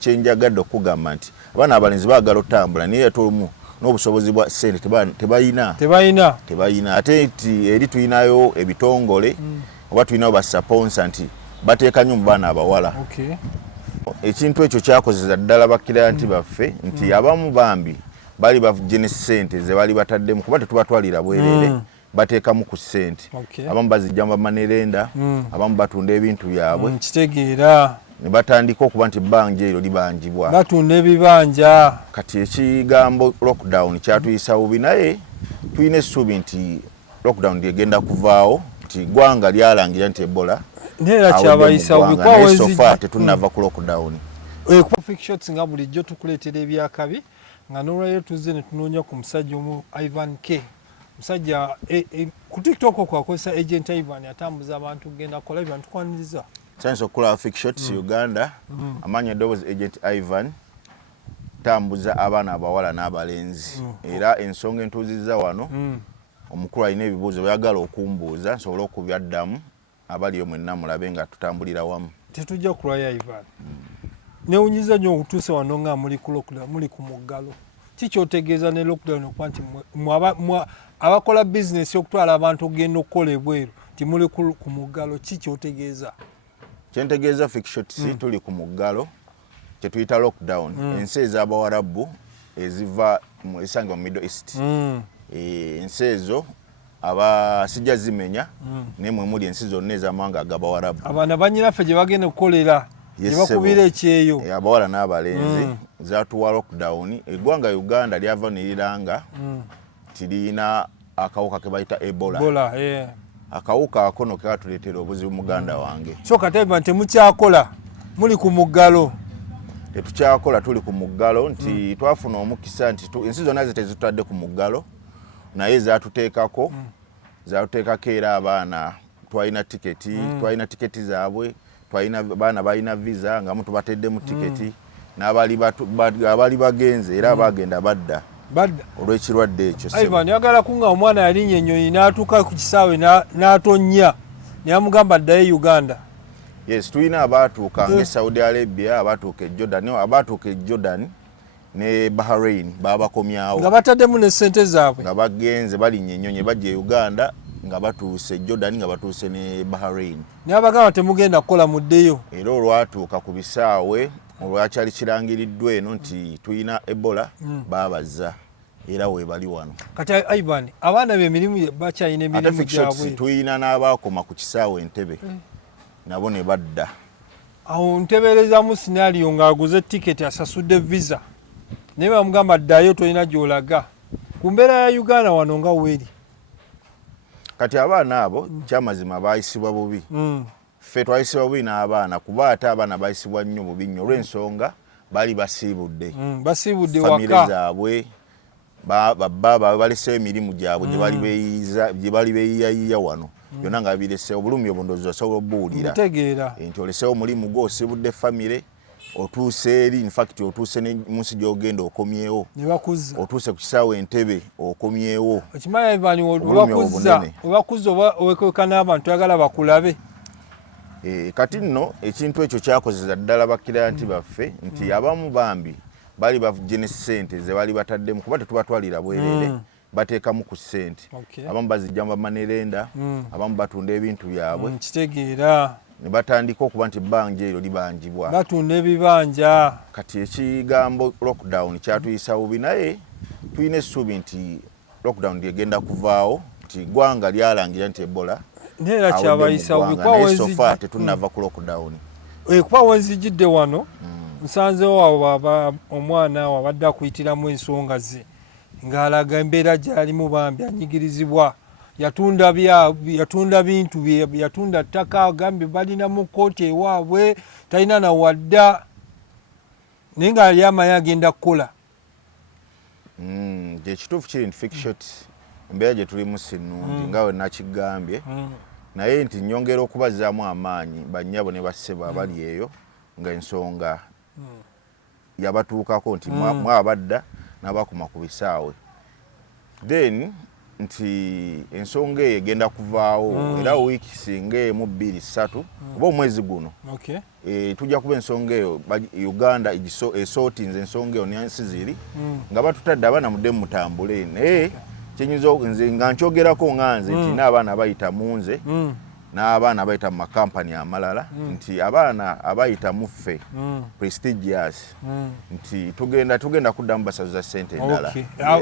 kyenjagadde okugamba nti abaana abalenzi baagala otambula naye tolumu n'obusobozi bwa ssente tebayina ate nti eri tulinayo ebitongole oba tulinayo bassaponsa nti bateeka nnyo mu baana abawala. Ekintu ekyo kyakozesa ddala bakirayanti baffe nti abamu bambi bali bavujje ne ssente ze bali bataddemu kuba tetubatwalira bwerere bateekamu ku ssente. Abamu bazijja mu bamanerenda, abamu batunda ebintu byabwe. Kitegeera. Ne batandika okuba nti bbanja eryo libanjibwa. Batunda ebibanja. Kati ekigambo lockdown kyatuyisa bubi naye tulina essuubi nti lockdown egenda kuvaawo nti ggwanga lyalangira nti Ebola. Neera kyabayisa bubi kwa wenzi. Tetunnava ku lockdown. Shots nga bulijjo tukuleetera ebyakabi nga n'olwayo tuzze ne tunoonya ku musajja omu Ivan K. Musajja ku TikTok okwakozesa agent Ivan atambuza abantu kugenda kola ebintu tukwaniriza. Science okula Fake Shots Uganda amanya eddoboozi agent Ivan tambuza abaana abawala n'abalenzi era ensonga entuuzizza wano omukulu alina ebibuuzo byagala okumbuuza nsobole okubyaddamu abaliyo mwenna mulabe nga tutambulira wamu. Tetujja kulwayo Ivan. Neewunyiza nnyo okutuusa wano nga muli ku muggalo. Kikyotegeeza ne lockdown okuba nti abakola bizinesi okutwala abantu okugenda okukola ebweru nti muli ku muggalo kikyotegeeza? Kyentegeeza Fake Shots tuli ku muggalo kyetuyita lockdown. Ensi ez'Abawarabu eziva esanga mu Middle East. Ensi ezo sijja zimenya naye mwe muli ensi zonna ez'amawanga ag'Abawarabu. Abaana banyiraffe gye bagenda okukolera gye bakubira ekyeyo. Abawala n'abalenzi zaatuwa lockdown. Eggwanga Uganda lyava ne liranga tiriina akawuka ke bayita Ebola. Akawuka akono katuleetera obuzibu muganda wange. So kateba temukyakola muli ku muggalo. Tetukyakola tuli ku muggalo nti twafuna omukisa nti ensi zonna zitezitadde ku muggalo naye zaatuteekako era abaana twalina tiketi zaabwe, twalina baana balina visa nga mutu bateddemu tiketi n'abali bagenze era abagenda badda olw'ekirwadde ekyo. Ivan yagala kunga omwana yalinnya ennyonyi n'atuuka ku kisaawe n'atonnya n'amugamba addayo Uganda. Yes, tulina abaatuuka nga Saudi Arabia, abaatuuka e Jordan ne Bahrain babakomyawo nga bataddemu ne ssente zaabwe nga bagenze balinnya ennyonyi bajja e Uganda nga batuuse Jordan nga batuuse ne Bahrain. N'abagamba temugenda kukola muddeyo. Era olwatuuka ku bisaawe olwakyali kirangiriddwa eno nti tulina Ebola baabazza era weebali wano. Kati Ivan abaana b'emirimu bakyalina emirimu gyabwe. Tulina n'abaakoma ku kisaawe Entebbe nabo ne badda. Awo ntebeerezamu scenario ng'aguze tiketi asasudde visa naye bamugamba ddayo tolina gy'olaga ku mbeera ya Uganda wano nga weeri. Kati abaana abo kyamazima baayisibwa bubi. Ffe twayisibwa bubi n'abaana kuba ate abaana baayisibwa nnyo bubi nnyo olw'ensonga baali basiibudde waka zaabwe baba baleseewo emirimu gyabwe gye bali beeyiyayiya wano byonna nga bireseewo. Obulumi obwo ndowooza osobola obbuwulira nti oleseewo omulimu gwo osibudde famire otuuse eri infact otuuse ne munsi gy'ogenda okomyewo otuuse ku kisaawe Entebbe okomyewo. Okimanyi Ivan obakuzza oba owekweka n'abantu tuyagala bakulabe. Kati nno ekintu ekyo kyakozesa ddala bakirayanti baffe nti abamu bambi bali bavujje ne ssente ze bali bataddemu kuba tetubatwalira bwerere bateekamu ku ssente. Abamu bazijja mu bamanerenda, abamu batunda ebintu byabwe. Kitegeera. Ne batandika okuba nti bbanja eryo libanjibwa. Batunda ebibanja. Kati ekigambo lockdown kyatuyisa bubi naye tulina essuubi nti lockdown egenda kuvaawo nti ggwanga lyalangira nti Ebola. Neera kyabayisa bubi kwa wenzi tetunnava ku lockdown. Kuba wenzijidde wano nsanzewo omwana wabadde akuyitiramu ensonga ze ng'alaga embeera gy'alimu bambi anyigirizibwa. Yatunda bintu bye, yatunda ttaka agambye balinamu kkooti ewaabwe talina na wadda naye nga yali amanyi agenda kukola. Ekituufu kiri nti Fake Shots embeera gye tulimu si nnungi nga we nakigambye naye nti nnyongera okubazzaamu amaanyi bannyabo ne bassebo abali eyo nga ensonga yabatuukako nti mwabadda n'abakoma ku bisaawe. Then nti ensonga eyo egenda kuvaawo era wiiki singa emu 2-3 oba omwezi guno tujja kuba ensonga eyo Uganda esootinze ensonga eyo nyansi ziri nga batutadde abaana mudde mutambule naye kyenyinza nze nga nkyogerako nga nze nti n'abaana bayita munze n'abaana abayita mu makampani amalala nti abaana abayita muffe prestigious nti tugenda kuddamu basazuza ssente endala.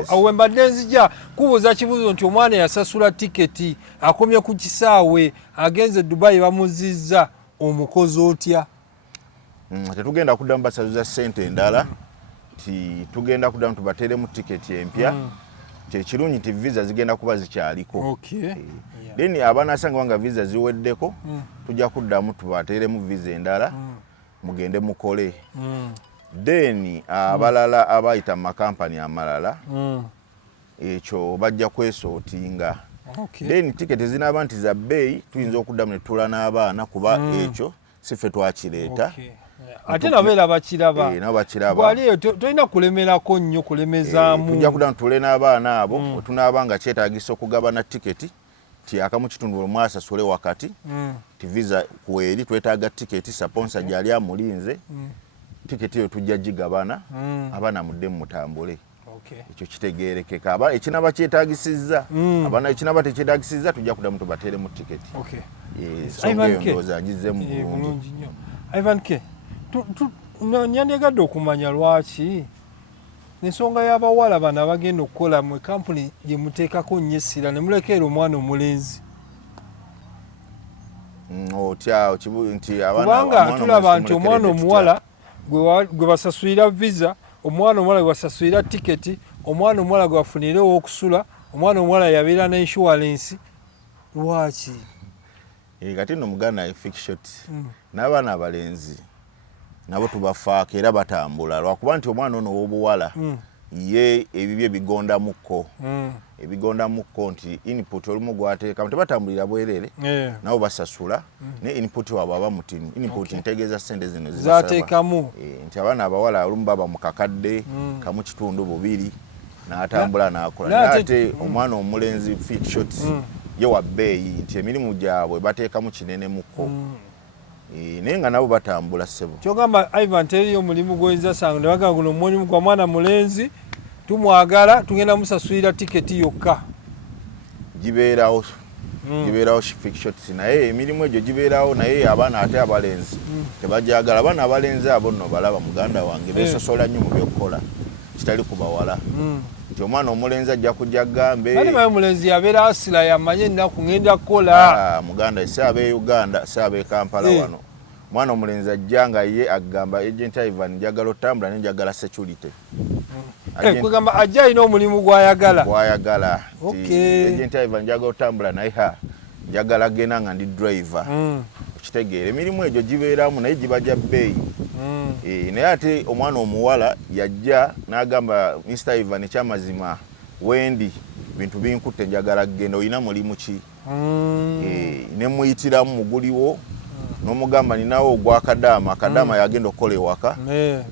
Awo we mbadde nzija kubuuza kibuuzo nti omwana yasasula tiketi akomye ku kisaawe agenze Dubai bamuzizza omukozi otya? Tetugenda kuddamu basazuza ssente endala nti tugenda kuddamu tubateeremu tiketi empya kyekirungi nti visa zigenda kuba zikyaliko. Then abanasanga nga visa ziweddeko tujja kuddamu tubateeremu visa endala mugende mukole. Then abalala abayita mu makampani amalala ekyo bajja kwesootinga. Then tiketi zinaaba nti za bbeeyi tuyinza okuddamu ne tula n'abaana kuba ekyo siffe twakireeta. Ate nabeera bakiraba nabo bakiraba gwaliyo tolina kulemerako nnyo kulemezaamu. Tujja kuddamu tule n'abaana abo tunaaba nga kyetaagisa okugabana tiketi ti akamu kitundu omwasasule wakati ti visa kuweeri twetaaga tiketi saponsa gyali amulinze tiketi eyo tujja gigabana abaana mudde mutambule. Ekyo kitegeerekeka ekinaba kyetaagisizza abaana ekinaba tekyetaagisizza tujja kuddamu tubateeremu tiketi. Ensonga eyo ndowooza ngizzemu bulungi. Ivan K, nyandigadde okumanya lwaki ensonga y'abawala bano abagenda okukola mu kampuni gye muteekako nnyo essira ne mulekeera omwana omulenzi. Kubanga tulaba nti omwana omuwala gwe basasulira visa, omwana omuwala gwe basasulira tiketi, omwana omuwala gwe bafunira ow'okusula, omwana omuwala yabeera ne insurance. Lwaki? Kati nno Muganda fiction n'abaana abalenzi nabo tubafaako era batambula lwakuba nti omwana ono w'obuwala ye ebibyo ebigonda mukko nti input olumu gwateekamu tebatambulira bwerere nabo basasula ne input waabwe aba mutini input ntegeeza ssente zino zateekamu nti abaana abawala olumu baba mu kakadde kamu kitundu bubiri n'atambula n'akola ate omwana omulenzi fiction ye wa bbeeyi nti emirimu gyabwe bateekamu kinene mukko naye nga nabo batambula ssebo. Kyogamba Ivan teriyo omulimu gw'oyinza sanga ne bagamba guno omulimu gwa mwana mulenzi tumwagala tugenda musasulira tiketi yokka. Gibeerawo fictions naye emirimu egyo gibeerawo naye abaana ate abalenzi tebajagala. Abaana abalenzi abo nno balaba muganda wange beesosola nnyo mu byokkola kitali kubawala. Nti omwana omulenzi ajja kujja gambe kale maye omulenzi yabeera asira yamanye ennaku ngenda kukola muganda saaba e Uganda saaba e Kampala wano omwana omulenzi ajja nga ye agamba agent Ivan njagala otambula ne njagala security. Kugamba ajja alina omulimu gw'ayagala. Agent Ivan njagala otambula naye njagala genda nga ndi driver. Okitegeera emirimu egyo gibeeramu naye giba gya bbeeyi. Naye ate omwana omuwala yajja n'agamba Mr. Ivan ekyamazima wendi bintu binkutte njagala genda olina mulimu ki? Ne muyitiramu muguliwo n'omugamba ninawo ogw'akadaama yagenda okukola ewaka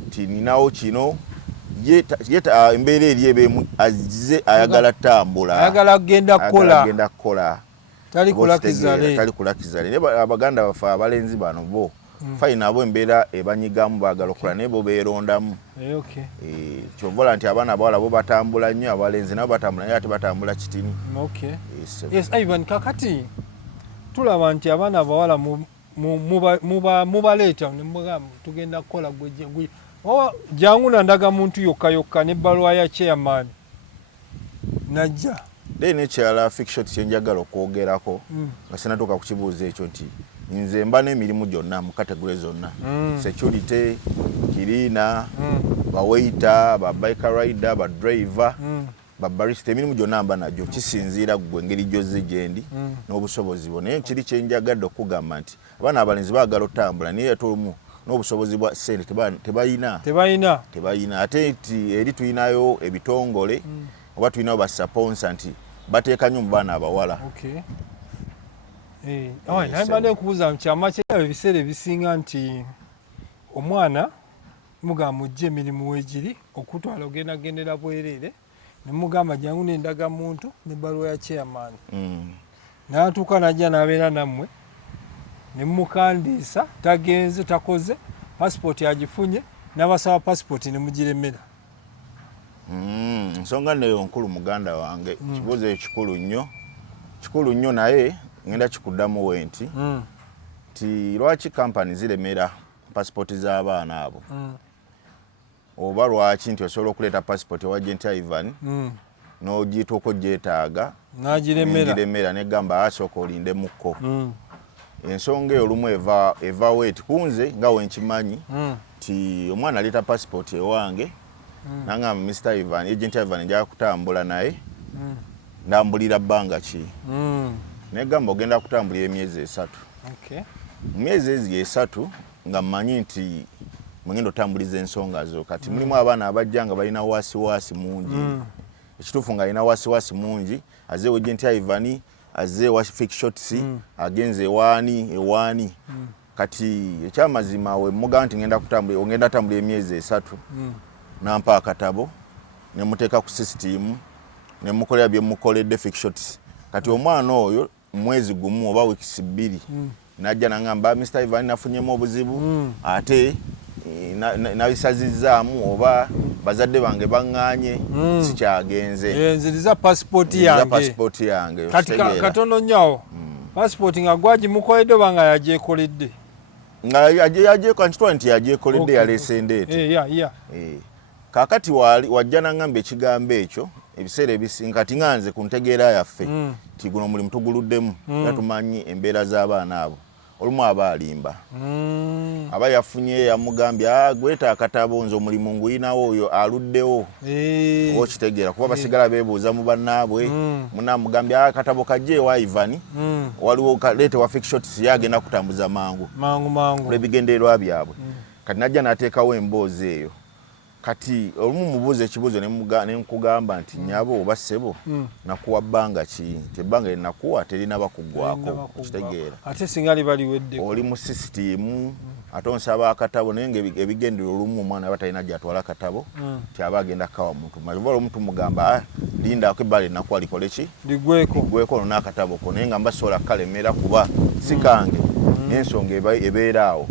nti ninawo kino embeera eri ebeemu azze ayagala ttambula ayagala genda kukola tali kulakiza naye abaganda baffe abalenzi bano bo fayina abo embeera ebanyigamu baagala okukola naye bo beerondamu. Kyovola nti abaana abawala bo batambula nnyo abalenzi nabo batambula naye ate batambula kitini. Yes, Ivan, kakati tulaba nti abaana abawala mubaleeta nemugamba tugenda kukola gwe jangu nandaga muntu yokka n'ebbaluwa ya chairman najja. Nekyala fiction kyenjagala okwogerako nga sinatuuka ku kibuuzo ekyo nti nze mba n'emirimu gyonna mu kategori zonna security, kirina, bawaita, babike rider, badriver, babarista, emirimu gyonna mba nagyo kisinziira gwe engeri gyozze gyendi n'obusobozi bwo. Naye kiri kyenjagadde okugamba nti abaana abalenzi baagala otambula naye ate olumu n'obusobozi bwa ssente tebayina ate nti eri tuyinayo ebitongole oba tuyinayo basaponsa nti bateeka nnyo mu baana abawala. Naye mbadde nkubuuza mu kyama kyeraba ebiseera ebisinga nti omwana mugamba mujja emirimu weegiri okutwala ogendagendera bwereere ne mugamba jangu nendaga muntu ne baluwa ya chairman n'atuuka najja n'abeera nammwe ne mukandiisa tagenze takoze passport agifunye n'abasaba passport ne mugiremera. Nsonga neyo nkulu muganda wange kibuuzo kikulu nnyo naye ngenda kikuddamu wenti ti lwaki kampani ziremera passport z'abaana abo oba lwaki nti osobola okuleeta passport ewa Agent Ivan n'ogituuka ogyetaaga n'agiremera negamba asooka olindemukko. Ensonga eyo olumu eva weti kunze nga wenkimanyi ti omwana aleeta passport ewange nangamba Mr. Ivan Agent Ivan njaga kutambula naye ndambulira bbanga ki negamba ogenda kutambulira emyezi 3. Mu myezi ezo 3 nga mmanyi nti mugenda otambuliza ensonga zo kati mulimu abaana abajja nga balina wasiwasi mungi ekituufu nga alina wasiwasi mungi azze Agent Ivan azze wa Fixshots agenze ewaani kati ekyamazima we mugamba nti ngenda tambulira emyezi 3 nampa akatabo ne muteeka ku system ne mukolera bye mukoledde Fixshots kati omwana oyo mwezi gumu oba weeks 2 najja nangamba Mr. Ivan nafunyemu obuzibu ate nabisazizaamu oba bazadde bange baŋŋaanye sikyagenze nziriza passport yange kati katono nnyo passport nga gwagimukoledde oba nga yagyekoledde nga yagyekantitwa nti yagyekoledde yaleese ndeeto kakati wajja nangamba ekigambo ekyo ebiseera ebisinga nze ku ntegeera yaffe ti guno mulimu tuguluddemu yatumanyi embeera z'abaana abo olumu aba alimba aba yafunye yamugambye gweta akatabo nze omulimu nguyinawo oyo aluddewo okitegeera kuba basigala beebuuza mu bannaabwe munamugambye akatabo kajje ewa Ivan waliwo kaleete wa Fixshots yagenda kutambuza mangu olw'ebigendererwa byabwe kati najja n'ateekawo emboozi eyo kati olumu mubuuza ekibuuzo ne nkugamba nti nyabo oba ssebo nakuwa bbanga ki tebbanga linakuwa terina bakuggwako okitegeera ate singa libaliwedde oli mu system ate onsaba akatabo naye nga ebigendera olumu omwana aba talina gyatwala akatabo ti aba agenda kawa muntu maluvala omuntu mugamba lindaako ebbala linakuwa likole ki ligweko ono n'akatabo ko naye nga mbasobola kalemera kuba si kange n'ensonga ebeera awo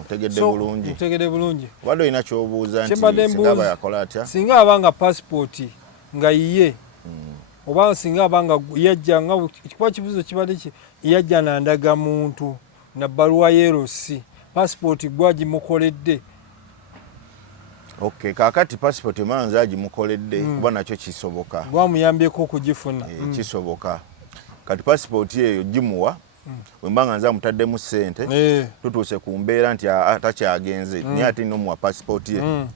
otegedde bulungi wadde olina kyobuuza nti singa aba yakola atya singa abanga passport nga yiye oba singa abanga yajja nga kikuba kibuzo kibadde ki yajja nandaga muntu na baluwa yerosi passport gwagimukoledde kakati passport manza agimukoledde kuba nakyo kisoboka gwamuyambyeko okugifuna kisoboka kati passport eyo gimuwa wembanga nza mutaddemu ssente tutuuse ku mbeera nti atakyagenze naye ate nomuwa passport ye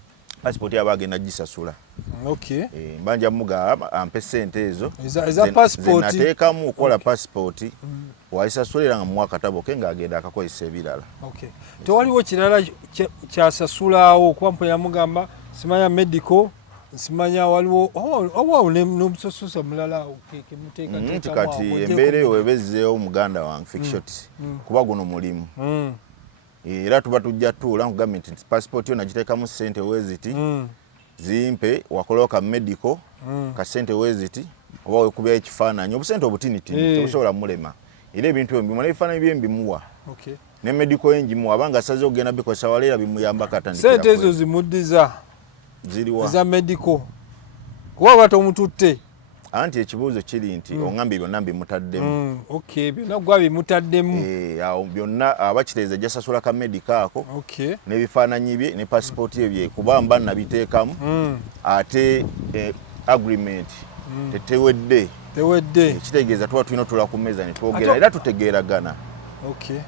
passport aba agenda gisasula mbanja mugamba ampe ssente ezo nateekamu okukola passport walisasulira nga muwa akatabo ke ng'agenda akakozesa ebirala tewaliwo kirala kyasasulaawo okuba yamugamba simanya medical simanya waliwo oba n'omusososa mulala nti kati embeera eyo webezzeewo muganda wange Fixshots kuba guno mulimu era tuba tujja tuula nkugambye nti passport yo nagiteekamu ssente weziti zimpe wakolewo ka medical ka ssente weziti oba wekubyayo ekifaananyi obusente obutinitini tebusobola mulema era ebintu ebyo mbimala ebifaananyi bye mbimuwa ne medical engimuwa abanga asaze okugenda bikozesa waleera bimuyamba katandikira ssente ezo zimuddiza ziriwa za medical kuba bata omututte anti ekibuuzo kiri nti oŋŋambye byonna mbimutaddemu byonna gwa bimutaddemu awo byonna abakiteeza jasasula ka medical ako n'ebifaananyi bye ne passport ye bye kuba mba nabiteekamu ate agreement tewedde ekitegeeza tuba tulina otula ku mmeeza ne twogera era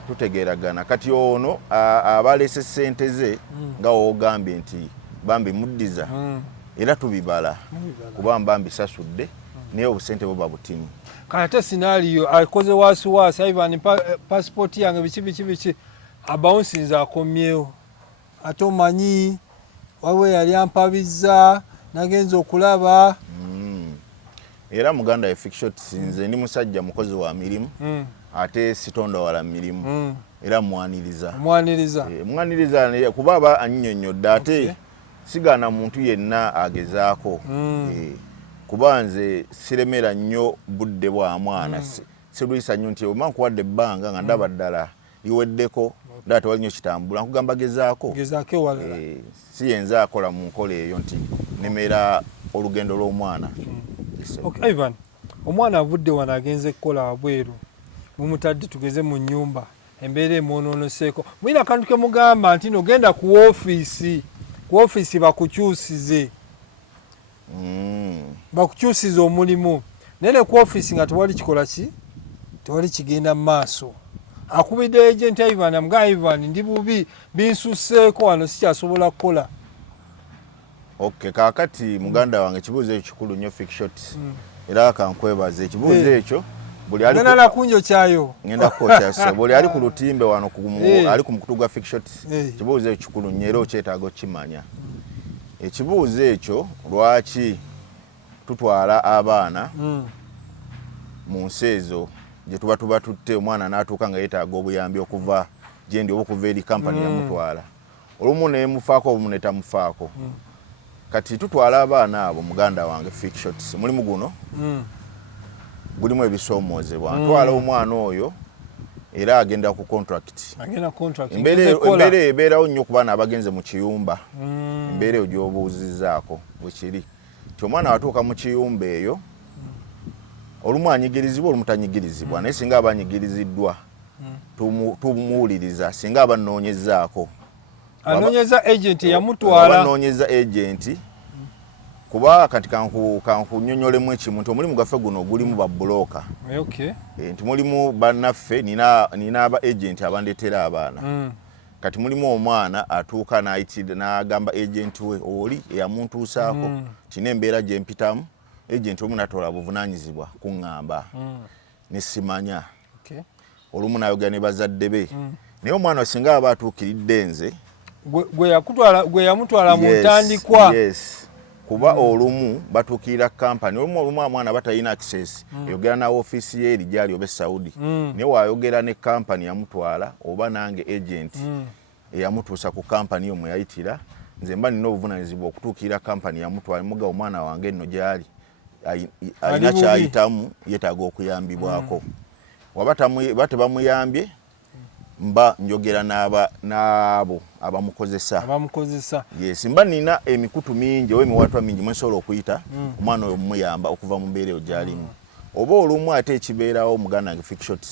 tutegeeragana kati ono abaleese ssente ze nga woogambye nti bambi muddiza era tubibala kuba mbambi sasudde naye obusente buba butini kate scenario akoze wasiwasi Ivan passport yange biki abawunsinza akomyewo ate omanyi wawe yali ampabizza nagenza okulaba era muganda we Fixshots nze ndi musajja mukozi wa mirimu ate sitonda wala mirimu era mwaniriza kuba aba annyonnyodde ate sigana muntu yenna agezaako kuba nze siremera nnyo budde bwa mwana sirwisa nnyo nti oba nkuwadde ebbanga nga ndaba ddala liweddeko ndaba tewali nnyo kitambula nkugamba gezaako siyenza akola mu nkola eyo nti nemera olugendo lw'omwana. Okay, Ivan, omwana avudde wano agenze kukola wabweru mumutadde tugeze mu nnyumba embeera emwononeseeko mwina akantu ke mugamba nti nogenda ku woofiisi bakukyusize bakukyusiza omulimu naye ne ku woofiisi nga tewali kikola ki tewali kigenda mu maaso akubidde agent Ivan amuga Ivan ndi bubi binsusseeko wano sikyasobola kukola. Okay, kakati muganda wange kibuuzo ekyo kikulu nnyo Fickshot era kankwebaza ekibuuzo ekyo buli ali ngenda nakunjo kyayo ngenda kukokyasa buli ali ku lutimbe wano ali ku mukutu gwa Fickshot kibuuzo ekyo kikulu nnyo era okyetaaga okimanya. Ekibuuzo ekyo lwaki tutwala abaana mu nsi ezo gye tuba tutte omwana n'atuuka nga yeetaaga obuyambi okuva gyendi oba okuva eri kampani yamutwala olumu neemufaako obumu netamufaako. Kati tutwala abaana abo muganda wange Fickshot mulimu guno gulimu ebisoomozebwa ntwala omwana oyo era agenda ku contract embeera ebeerawo nnyo ku baana abagenze mu kiyumba embeera eyo gy'obuuzizzaako bwekiri ti omwana watuuka mu kiyumba eyo olumu anyigirizibwa olumu tanyigirizibwa naye singa aba anyigiriziddwa tumuwuliriza singa aba nnoonyezzaako anoonyeza agent yamutwala anoonyeza agent kuba kati kankunyonyolemu ekimu nti omulimu gwaffe guno gulimu babbulooka nti mulimu bannaffe nina aba agent abandeetera abaana kati mulimu omwana atuuka n'agamba agent we oli eyamuntuusaako kina embeera gye mpitamu agent olumu natoola buvunaanyizibwa kuŋŋamba ne simanya olumu n'ayogera ne bazadde be naye omwana singa aba atuukiridde nze gwe yamutwala mu ntandikwa kuba olumu batuukirira kampani olumu omwana batalina access yogera na ofiisi ye eri gyali oba Saudi naye wayogera ne kampani yamutwala oba nange agent eyamutuusa ku kampani yo mwe yayitira nze mba nina obuvunaanyizibwa okutuukirira kampani yamutwala muga omwana wange nno gyali alina kyayitamu yeetaaga okuyambibwako waba tebamuyambye mba njogera n'abo abamukozesa yes mba nina emikutu mingi oba emiwatwa mingi mwesobola okuyita omwana oyo mumuyamba okuva mu mbeera eyo gy'alimu oba olumu ate ekibeerawo muganda wange Fickshot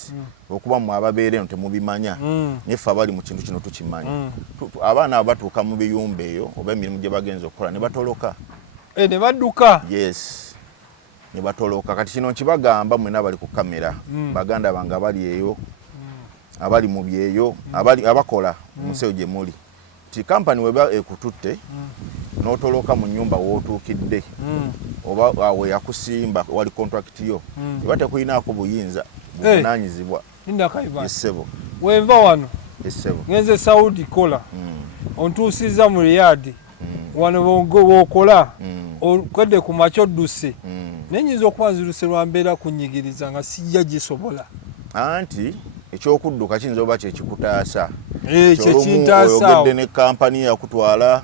okuba mu ababeera eno temubimanya neffe abali mu kintu kino tukimanya abaana abo batuuka mu biyumba eyo oba emirimu gye bagenza okukola ne batoloka ne badduka yes ne batoloka kati kino nkibagamba mwena bali ku kamera baganda bange abali eyo abali mu byeyo abakola mu nsi eyo gye muli ti kampani weba ekututte n'otoloka mu nnyumba w'otuukidde oba awe yakusimba wali contract yo eba tekuyinaako buyinza buvunaanyizibwa Yesebo wenva wano ngenze Saudi kola ontuusiza mu Riyadh wano bw'okola okedde ku makya odduse naye nnyinza okuba nziruse lwa mbeera kunnyigiriza nga sijja gisobola anti ekyokudduka kiyinza oba kyekikutaasa kyekintaasaawo ne kampani yakutwala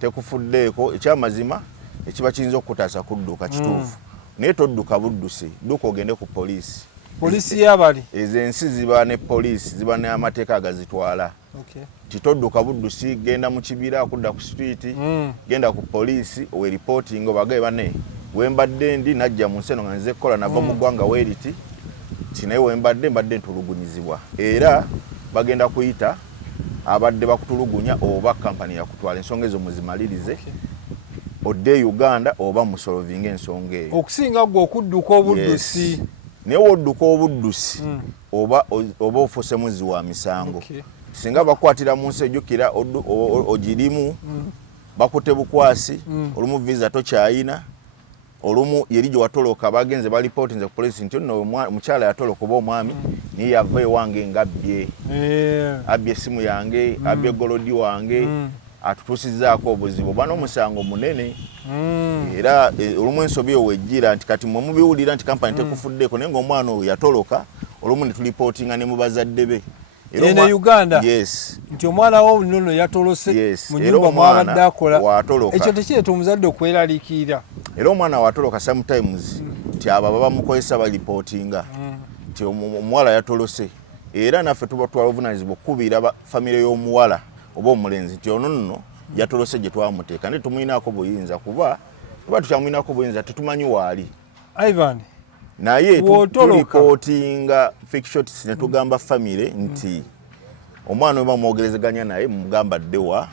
tekufuddeeko ekyamazima ekiba kiyinza okukutaasa kudduka kituufu naye todduka buddusi dduka ogende ku poliisi yabali ezo ensi ziba ne poliisi ziba n'amateeka agazitwala titodduka buddusi genda mu kibira kudda ku street genda ku poliisi oweripootinga obagaye bane wembadde ndi najja mu nsi eno nga nze kukola nava mu ggwanga weeriti kinaye wembadde mbadde ntulugunyizibwa era bagenda kuyita abadde bakutulugunya oba kampani yakutwala ensonga ezo muzimalirize odde Uganda oba musolovinga ensonga eyo okusinga gwe okudduka obuddusi naye wodduka obuddusi oba ofuuse muzzi wa misango singa bakwatira mu nsi ejjukira ogirimu bakute bukwasi olumu visa tokyayina olumu yeri gye watoloka bagenze balipootinze ku polisi nti nno mukyala yatoloka oba omwami niye yava ewange nga abbye essimu yange abbye golodi wange atutuusizzaako obuzibu oba n'omusango munene era olumu ensobi eyo wejjira nti kati mwe mubiwulira nti kampani tekufuddeeko naye ng'omwana oyo yatoloka olumu ne tulipootinga ne mu bazadde be ene Uganda yes nti omwana wo nnono yatolose yes. mu nyumba mwabadde akola ekyo tekireeta omuzadde okweraliikirira era omwana watoloka sometimes nti abo babamukozesa balipootinga nti omuwala yatolose era naffe tuba twabuvunanyizibwa okukubira famire y'omuwala oba omulenzi nti ono nno yatolose gye twamuteeka naye tumuyinaako buyinza kuba tukyamuyinaako buyinza tetumanyi waali Ivan naye tulipootinga fictions ne tugamba famire nti omwana oba mwogerezeganya naye mugamba ddewa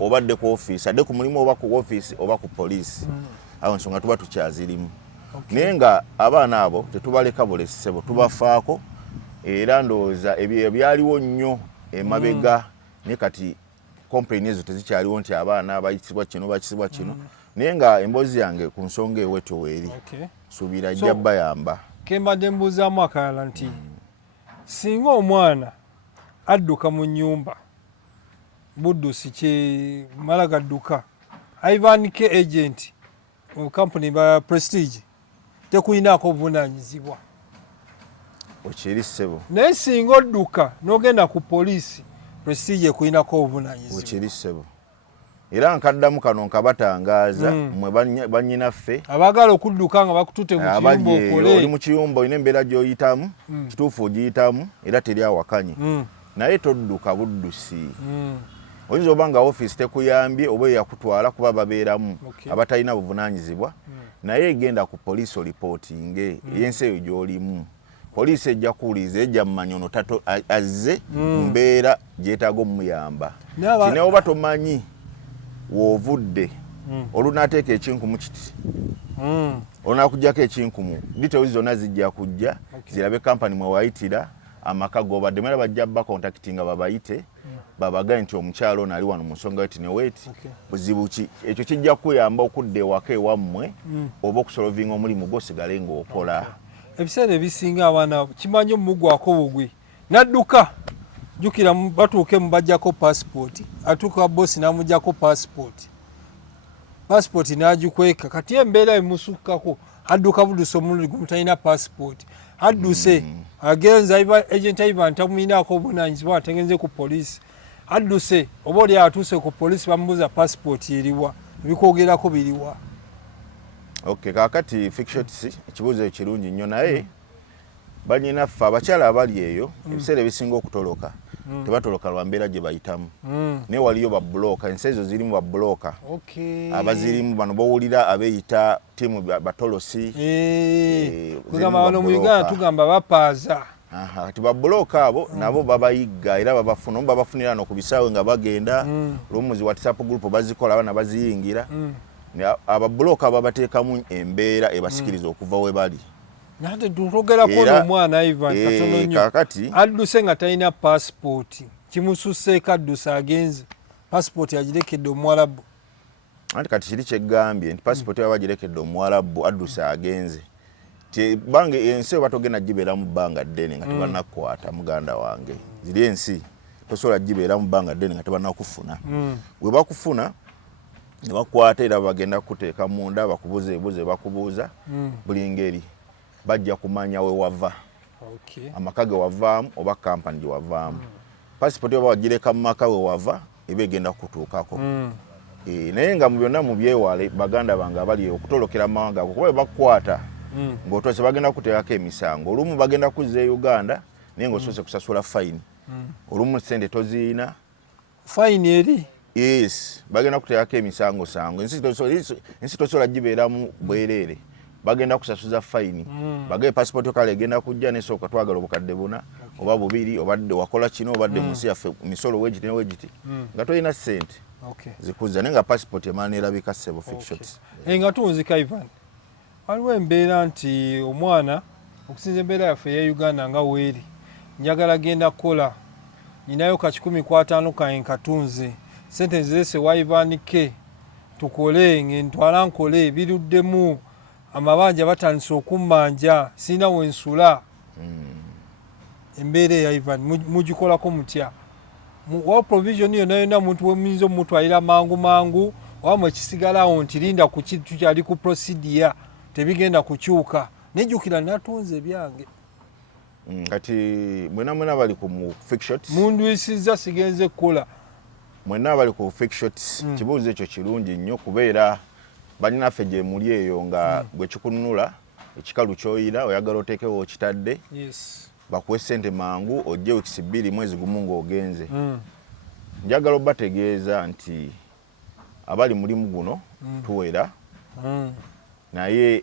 obadde ku office adde ku mulimu oba ku office oba ku police awo nsonga tuba tukyazirimu naye nga abaana abo tetubaleka bulesebo tubafaako era ndowooza ebyaliwo nnyo emabega ne kati complain ezo tezikyaliwo nti abaana bayitibwa kino bakisibwa kino naye nga emboozi yange ku nsonga ewetyo weeri suubira ajja bayamba kembadde mbuuzaamu akalala nti singa omwana adduka mu nnyumba buddusi kye mala gadduka Ivan K agent mu company ba Prestige tekuyinaako obuvunaanyizibwa okiri ssebo naye singa odduka n'ogenda ku poliisi Prestige ekuyinako obuvunaanyizibwa okiri ssebo era nkaddamu kano nkabatangaaza mmwe bannyinaffe abaagala okudduka nga bakutute mu kiyumba okole oli mu kiyumba olina embeera gy'oyitamu kituufu ogiyitamu era teri awakanyi naye todduka buddusi oyinza oba nga ofiisi tekuyambye oba eyakutwala kuba babeeramu abatalina buvunaanyizibwa naye egenda ku poliisi olipootinge ey'ensi eyo gy'olimu poliisi ejja kuwuliriza ejja mumanyono azze mbeera gyetaaga omuyamba kine oba tomanyi woovudde olunaateeka ekinkumu kiti olunakujjako ekinkumu details zonna zijja kujja zirabe kampani mwe wayitira amaka g'obadde mwera bajja bakontakitinga babayite babagaye nti omukyalo ono ali wano mu nsonga weti ne weti buzibu ki ekyo kijja kuyamba okudda ewaka ewammwe oba okusolovinga omulimu gwosigale ng'okola ebiseera ebisinga abaana kimanyi omugwako bugwi nadduka jukira batuuke mubajjako passport atuuka bosi n'amugjako passport n'agikweka kati embeera emusukkako adduka buduse omulundi gumu talina passport adduse agenza agent Ivan tamuyinaako obuvunaanyizibwa ategenze ku poliisi adduse oba oli atuuse ku poliisi bamubuuza passport eriwa ebikwogerako biriwa okay kakati fictions ekibuuzo ekirungi nnyo naye banyinaffe abakyala abali eyo ebiseera ebisinga okutoloka tebatoloka lwa mbeera gye bayitamu naye waliyo babulooka ensi ezo zirimu babulooka abazirimu bano bawulira abeeyita tiimu batolosi kugamba bano mu Uganda tugamba bapaaza kati babulooka abo nabo babayigga era babafuna babafunira no ku bisaawe nga bagenda lumuzi WhatsApp group bazikola abana baziyingira ababulooka ababateekamu embeera ebasikiriza okuva we bali nate tutogerako n'omwana Ivan katono nnyo adduse nga talina passport kimususseeko adduse agenze passport agirekedde Omuwarabu anti kati kiri kyeggambye nti passport yaba bagirekedde Omuwarabu adduse agenze bange ensi batogenda gibeera mu bbanga ddene nga tebannakukwata muganda wange ziri ensi tosobola gibeera mu bbanga ddene nga tebannakufuna we bakufuna ne bakwata era bagenda kuteeka munda bakubuuza ebibuuzo bakubuuza buli ngeri bajja kumanya we wava amaka ge wavaamu oba kampani gye wavaamu pasipoti oba wagireka mu maka we wava eba egenda kutuukako naye nga mu byonna mu byewale baganda bange abali okutolokera amawanga ago kuba we bakukwata ng'otose bagenda kuteekako emisango olumu bagenda kuzza e Uganda naye ng'osoose kusasula fayini olumu sente toziina fayini eri yes bagenda kuteekako emisango ensi tosobola gibeeramu bwereere bagenda kusasuza fayini bagaye passport okale egenda kujja nesooka twagala obukadde buna oba bubiri obadde wakola kino obadde munsi yaffe misolo wegiti ne wegiti nga tolina ssente zikuzza naye nga passport emaana erabika ssebo fictions nga tunzika Ivan waliwo embeera nti omwana okusinza embeera yaffe eya Uganda nga weeri njagala genda kukola nyinayo ka 150 kange nkatunze sente nzirese wa Ivan K tukole ngentwala nkole biruddemu amabanja batandise okummanja sina wensula embeera ya Ivan mugikolako mutya wa provision yonna yonna muntu wemuyinza omutwalira mangu mangu wamwe ekisigalawo nti linda ku kintu kyali ku procedure tebigenda kukyuka nejjukira natunze byange kati mwena bali ku fake shots mundwisiza sigenze kukola mwena bali ku fake shots kibuuzo ekyo kirungi nnyo kubeera balinaffe gye muli eyo nga gwe kikununula ekikalu kyoyira oyagala oteekewo kitadde bakuwe ssente mangu ojje wikisi 2 mwezi gumu ng'ogenze njagala obategeeza nti abali mulimu guno tuwera naye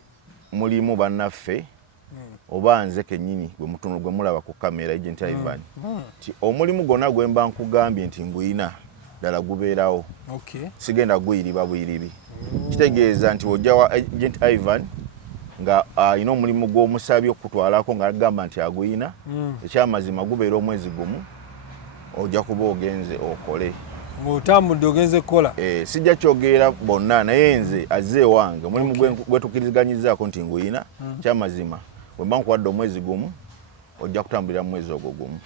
mulimu bannaffe oba nze kennyini gwe mutundu gwe mulaba ku kamera Agent Ivan nti omulimu gwonna gwe mba nkugambye nti nguyina ddala gubeerawo sigenda guyiriba buyiribi kitegeeza nti ojja wa Agent Ivan nga ayina omulimu gw'omusabye okutwalako nga agamba nti aguyina ekyamazima gubeera omwezi gumu ojja kuba ogenze okole ng'otambudde ogenze kukola sijja kyogerera bonna naye nze azze wange omulimu gwetukkirizganyizaako nti nguyina kyamazima bwe mba nkuwadde omwezi gumu ojja kutambulira mu mwezi ogwo gumu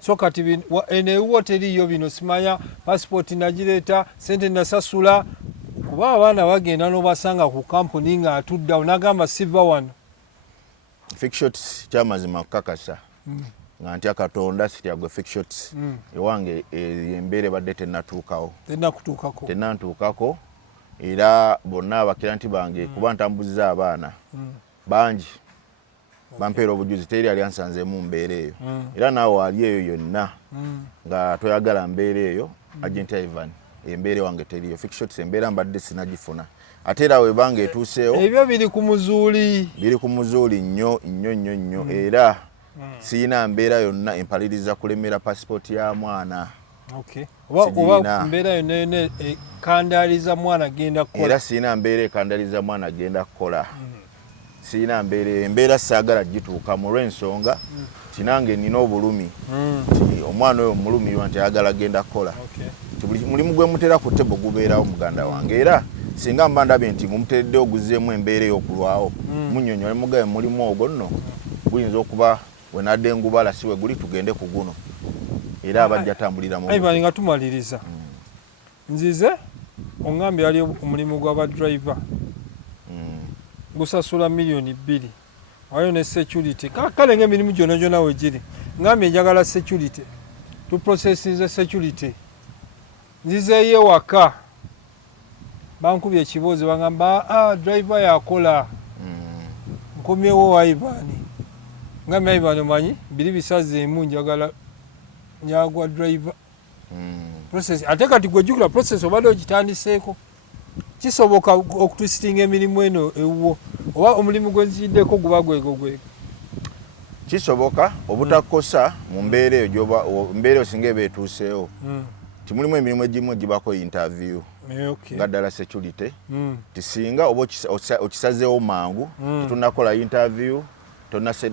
so kati eneewuwo teriiyo bino simanya pasipooti nagireeta sente nasasula kuba abaana bagenda n'obasanga ku kampuni ng'atuddawo n'agamba siva wano fake shots kyamazima kukakasa nga ntya Katonda sitya gwe fake shots ewange embeera badde tennantuukako era bonna abakiranti bange kuba ntambuzza abaana bangi bampeera obujuzi teri ali ansanzeemu mbeera eyo era naawe ali eyo yonna nga toyagala mbeera eyo Agent Ivan embeera wange teriyo fake shots embeera mbadde sinagifuna ate era webanga etuuseewo ebyo biri ku muzuuli nnyo era siina mbeera yonna empaliriza kulemera pasipooti ya mwana oba mbeera yonna ekandaliza mwana genda kukola era siina mbeera ekandaliza mwana genda kukola siina embeera saagala gituuka mu lw'ensonga kinange nina obulumi nti omwana oyo mulumirwa nti ayagala genda kukola buli mulimu gwe mutera ku ttebo gubeerawo muganda wange era singa mba ndabye nti ngumuteredde oguzeemu embeera ey'okulwawo munnyonnyole mugabe mulimu ogwo nno guyinza okuba wenadde ngubala siwe guli tugende ku guno era abajja tambulira mu Ivan nga tumaliriza nzize ongambye ali omulimu gw'abadriver gusasula $2,000,000 wayo ne security kale ng'emirimu gyonna we giri ngambye njagala security tuprocessinze security nzizeeyo waka bankubye ekibuuzo bangamba driver yakola nkomyewo Ivan ngambye Ivan omanyi biri bisazeemu njagala nyagwa driver process ate kati gwejjukira process obadde ogitandiseeko kisoboka okutwisitinga emirimu eno ewuwo oba omulimu gwenziddeko guba gwego kisoboka obutakosa mu mbeera eyo mbeera osinga eba etuuseewo timulimu emirimu egimu gibako interview nga ddala security tisinga oba okisazeewo mangu tetunakola interview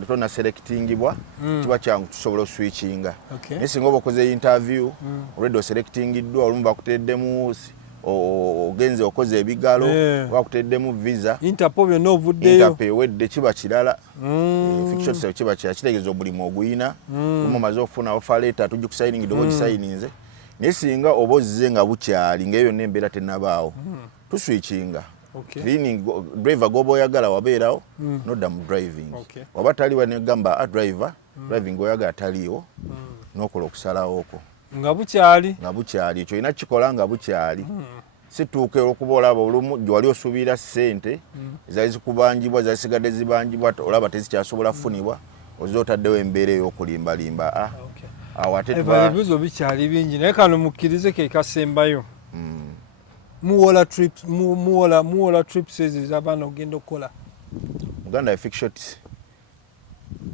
tonna selectingibwa kiba kyangu tusobola oswitchinga naye singa oba okoze interview already oselectingiddwa olumu bakuteddemu ogenze okoze ebigalo bakuteddemu visa Interpol byonna ovuddeyo Interpol ewedde kiba kirala fiction kiba kitegeeza omulimu oguyina olumu omaze okufuna offer letter tugikusayiningi oba ogisayininze naye singa oba ozze nga bukyali ngaeyo yonna embeera tennabaawo tuswitchinga cleaning driver gobo oyagala wabeerawo nodda mu driving waba taliwa negamba driver driving oyagala taliiwo nokola okusalawo okwo nga bukyali ekyo olina kikola nga bukyali situuka olwokuba olaba olumu gyewali osuubira ssente ezali zikubanjibwa zasigadde zibanjibwa olaba tezikyasobola kufunibwa ozze otaddewo embeera ey'okulimbalimba awo ate ebibuzo bikyali bingi naye kano mukkirize ke kasembayo muwola trips ezo ez'abaana ogenda okukola muganda fake shot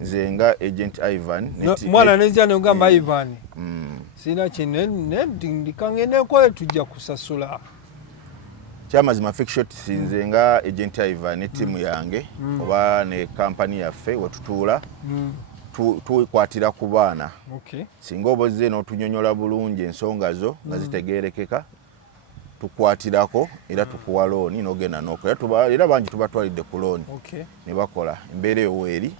nze nga Agent Ivan mwana nenja nogamba Ivan sina kinendikangende nkole tujja kusasula kyamazima fake shot nze nga Agent Ivan ne tiimu yange oba ne kampani yaffe wetutuula tukwatira ku baana singa obozze n'otunyonyola bulungi ensonga zo nga zitegeerekeka tukwatirako era tukuwa looni n'ogenda n'okola era bangi tubatwalidde ku looni ne bakola embeera eyo weeri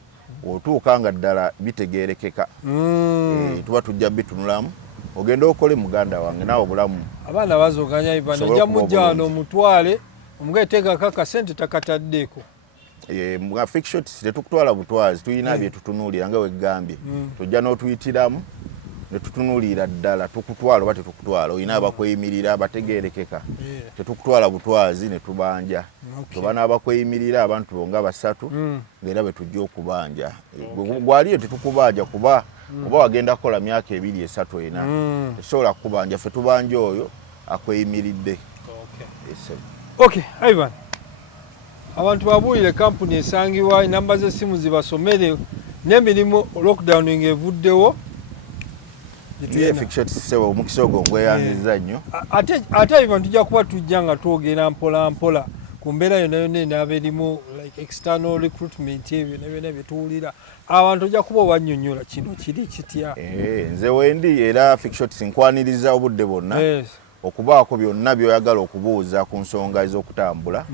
otuuka nga ddala bitegeerekeka tuba tujja bitunulamu ogenda okole muganda wange naawe obulamu abaana bazoganya Ivan ojja mujja wano omutwale omugeteekako akasente takataddeeko Mga fake shots tetukutwala butwazi tuyina bye tutunuulira nga weggambye tujja n'otuyitiramu ne tutunuulira ddala tukutwala oba tetukutwala oyina abakweyimirira abategeerekeka tetukutwala butwazi ne tubanja tubana abakweyimirira abantu bonga basatu ng'era bwe tujja okubanja gwaliyo tetukubanja kuba oba wagenda kukola myaka 2-3 ena tesobola kukubanja ffe tubanja oyo akweyimiridde. Okay, Ivan, abantu babuulire kampuni esangibwa enamba z'essimu zibasomere n'emirimu lockdown ng'evuddewo. Omukisa ogwo ngweyanziza nnyo. Ate Ivan tujja kuba tujja nga twogera mpola mpola ku mbeera yonna yonna enaaba erimu like external recruitment ebyo byonna bye tuwulira abantu ojja kuba obannyonnyola kino kiri kitya. Nze wendi era Fictions nkwaniriza obudde bwonna okubaako byonna by'oyagala okubuuza ku nsonga ez'okutambula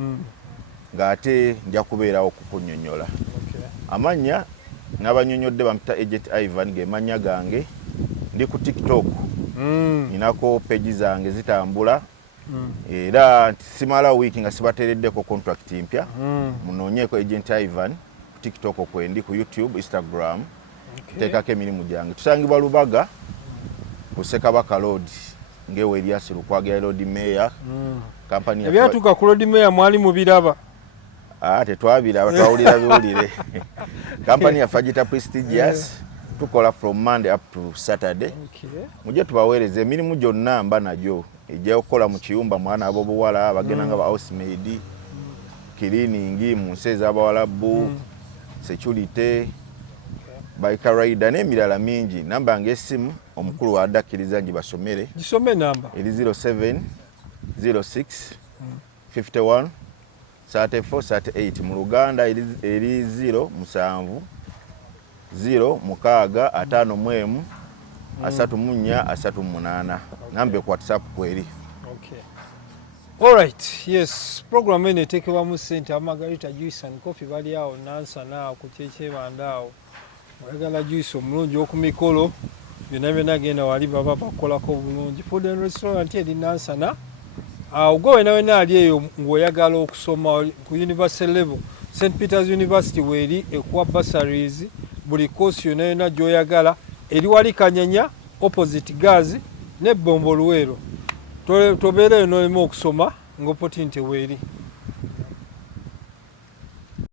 ng'ate nja kubeerawo okukunnyonnyola. Amannya n'abanyonnyodde bampita Agent Ivan ge mannya gange. Ndi ku TikTok ninako page zange zitambula era simala wiki nga sibatereddeko contract mpya munoonyeeko Agent Ivan ku TikTok kwendi ku YouTube, Instagram teekako emirimu gyange. Tusangibwa Lubaga ku Ssekabaka Road ngewe Elias Lukwago Road Mayor company ebyatuuka ku Road Mayor mwali mubiraba tetwabiraba twawulira biwulire company ya Fajita Prestigious tukola from Monday up to Saturday. Mujje tubaweereza emirimu gyonna mba nagyo ejja okukola mu kiyumba mwana ab'obuwala bagenda nga ba housemaid cleaning mu nsi ez'abawalabu security bike rider n'emirala mingi. Namba ng'essimu omukulu wa addakkiriza ngibasomere gisome namba eri 07 06 51 34 38 mu Luganda eri 0 7 0-6-5-3-4-3-8 nambe ku WhatsApp kweri. All right, yes, program ene tekebwamu ssente Margarita Juice and Coffee bali awo Nansana ku Kyekyebbanda awo oyagala juice omulungi okumikolo byonna genda wali baba bakolako bulungi food and restaurant eri Nansana gwe wena ali eyo ng'oyagala okusoma ku university level St. Peter's University weeri ekuwa bursaries buli course yonna gy'oyagala eri wali Kanyanya opposite Gazi ne Bombo Luwero tobeereyo n'olimu okusoma ng'opportunity weeri.